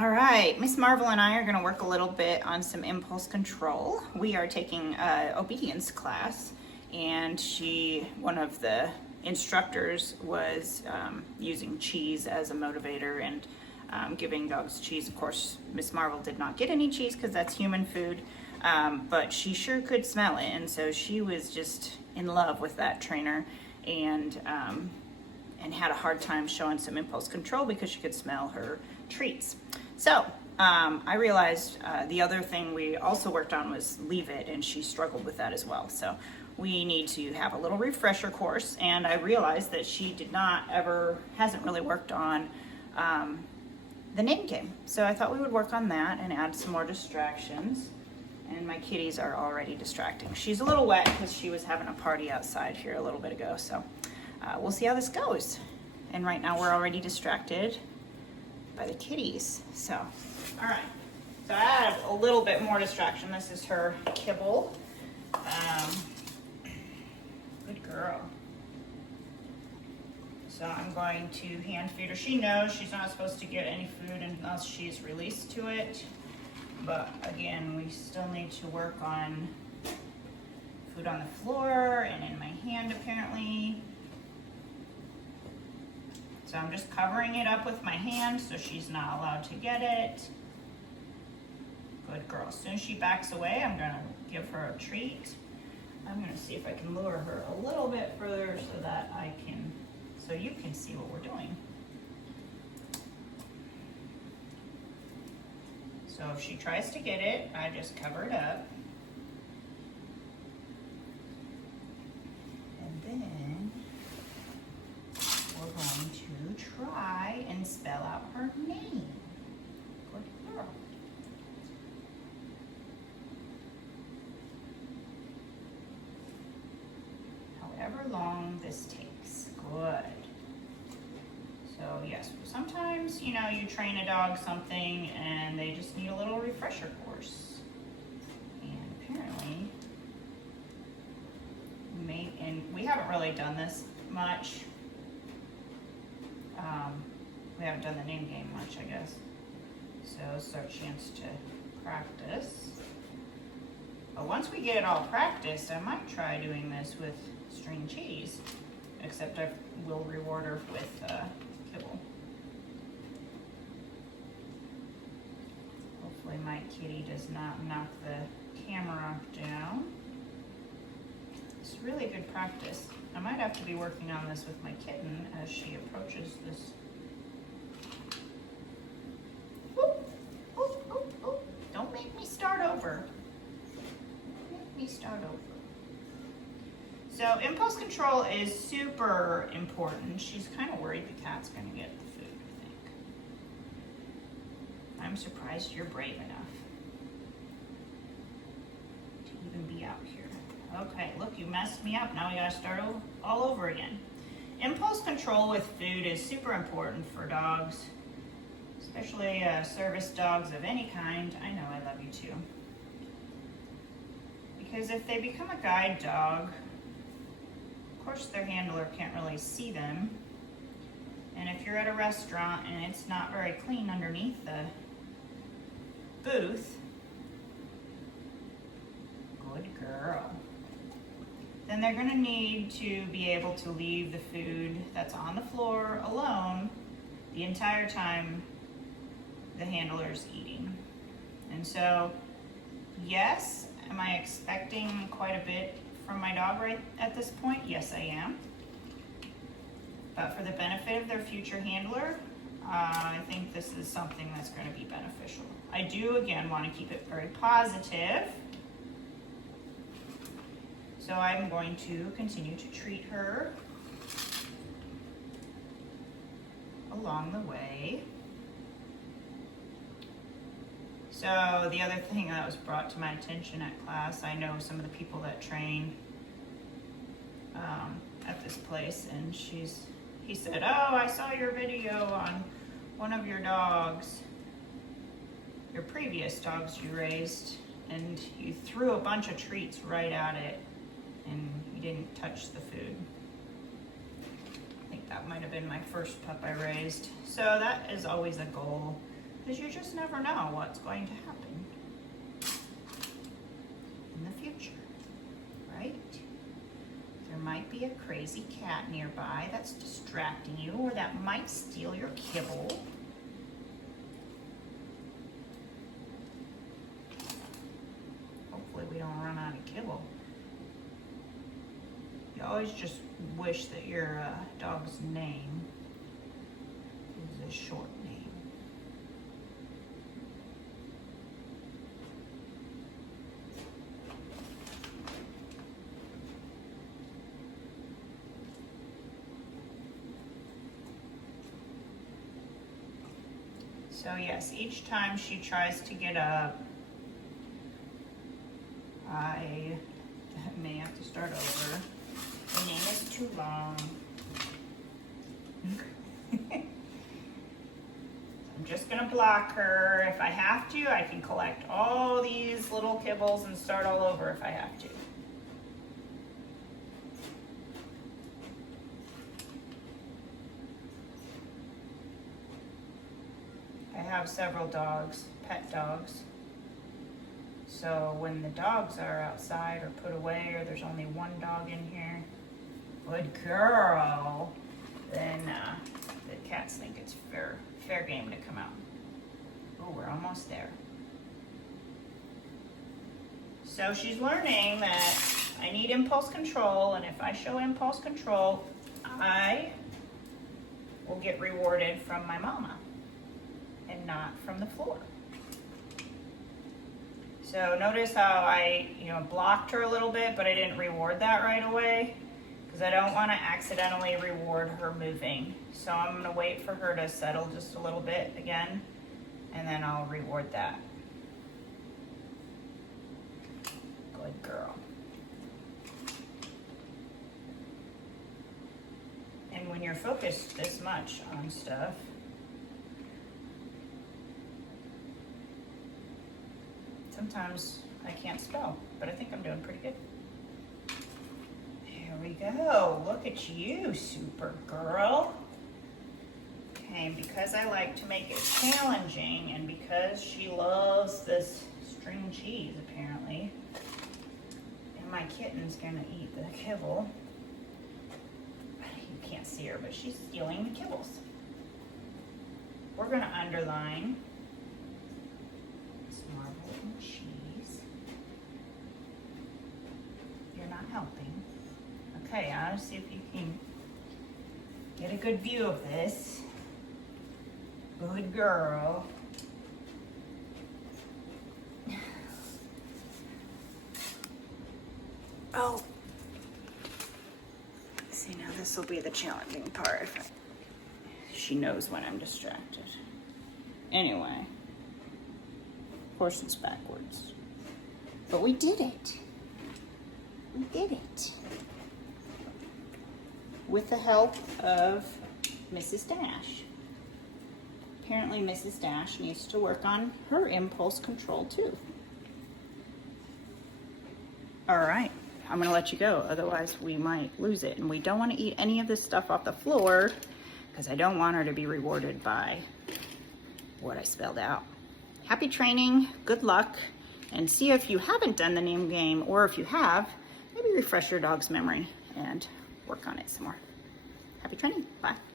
All right, Miss Marvel and I are going to work a little bit on some impulse control. We are taking an obedience class, and one of the instructors was using cheese as a motivator and giving dogs cheese. Of course, Miss Marvel did not get any cheese because that's human food, but she sure could smell it, and so she was just in love with that trainer and had a hard time showing some impulse control because she could smell her treats. So I realized the other thing we also worked on was leave it, and she struggled with that as well. So we need to have a little refresher course, and I realized that she hasn't really worked on the name game. So I thought we would work on that and add some more distractions. And my kitties are already distracting. She's a little wet because she was having a party outside here a little bit ago. So we'll see how this goes. And right now we're already distracted by the kitties. So, all right. So I have a little bit more distraction. This is her kibble. Good girl. So I'm going to hand feed her. She knows she's not supposed to get any food unless she's released to it. But again, we still need to work on food on the floor and in my hand apparently. So I'm just covering it up with my hand so she's not allowed to get it. Good girl. As soon as she backs away, I'm gonna give her a treat. I'm gonna see if I can lure her a little bit further so you can see what we're doing. So if she tries to get it, I just cover it up. And then we're going to try and spell out her name. Good girl. However long this takes. Good. So yes, sometimes, you train a dog something and they just need a little refresher course. And apparently, we haven't really done this much. We haven't done the name game much, I guess. So it's our chance to practice. But once we get it all practiced, I might try doing this with string cheese, except I will reward her with kibble. Hopefully my kitty does not knock the camera down. It's really good practice. I might have to be working on this with my kitten as she approaches this. Oop, oop, oop, oop. Don't make me start over. Don't make me start over. So impulse control is super important. She's kind of worried the cat's going to get the food, I think. I'm surprised you're brave enough to even be out here. Okay, look, you messed me up. Now we got to start all over again. Impulse control with food is super important for dogs, especially service dogs of any kind. I know, I love you too. Because if they become a guide dog, of course their handler can't really see them. And if you're at a restaurant and it's not very clean underneath the booth, good girl, then they're gonna need to be able to leave the food that's on the floor alone the entire time the handler's eating. And so, yes, am I expecting quite a bit from my dog right at this point? Yes, I am. But for the benefit of their future handler, I think this is something that's going to be beneficial. I do, again, want to keep it very positive. So I'm going to continue to treat her along the way. So the other thing that was brought to my attention at class, I know some of the people that train at this place, and he said, oh, I saw your video on one of your dogs, your previous dogs you raised, and you threw a bunch of treats right at it, and you didn't touch the food. I think that might have been my first pup I raised. So that is always a goal, Because you just never know what's going to happen in the future, right? There might be a crazy cat nearby that's distracting you, or that might steal your kibble. Hopefully we don't run out of kibble. You always just wish that your dog's name is a short name. So yes, each time she tries to get up, I may have to start over. The name is too long. I'm just gonna block her. If I have to, I can collect all these little kibbles and start all over if I have to. I have several dogs, pet dogs. So when the dogs are outside or put away, or there's only one dog in here, good girl, then the cats think it's fair game to come out. Oh, we're almost there. So she's learning that I need impulse control, and if I show impulse control, I will get rewarded from my mama and not from the floor. So notice how I, blocked her a little bit, but I didn't reward that right away because I don't want to accidentally reward her moving. So I'm going to wait for her to settle just a little bit again, and then I'll reward that. Good girl. And when you're focused this much on stuff, sometimes I can't spell, but I think I'm doing pretty good. There we go. Look at you, super girl. Okay, and because I like to make it challenging, and because she loves this string cheese, apparently, and my kitten's gonna eat the kibble. You can't see her, but she's stealing the kibbles. We're gonna underline marble and cheese. You're not helping. Okay, I'll see if you can get a good view of this. Good girl. Oh. See, now this will be the challenging part. She knows when I'm distracted. Anyway. Portions backwards. But we did it. We did it. With the help of Mrs. Dash. Apparently Mrs. Dash needs to work on her impulse control too. All right, I'm gonna let you go. Otherwise we might lose it. And we don't wanna eat any of this stuff off the floor because I don't want her to be rewarded by what I spelled out. Happy training, good luck, and see if you haven't done the name game, or if you have, maybe refresh your dog's memory and work on it some more. Happy training, bye.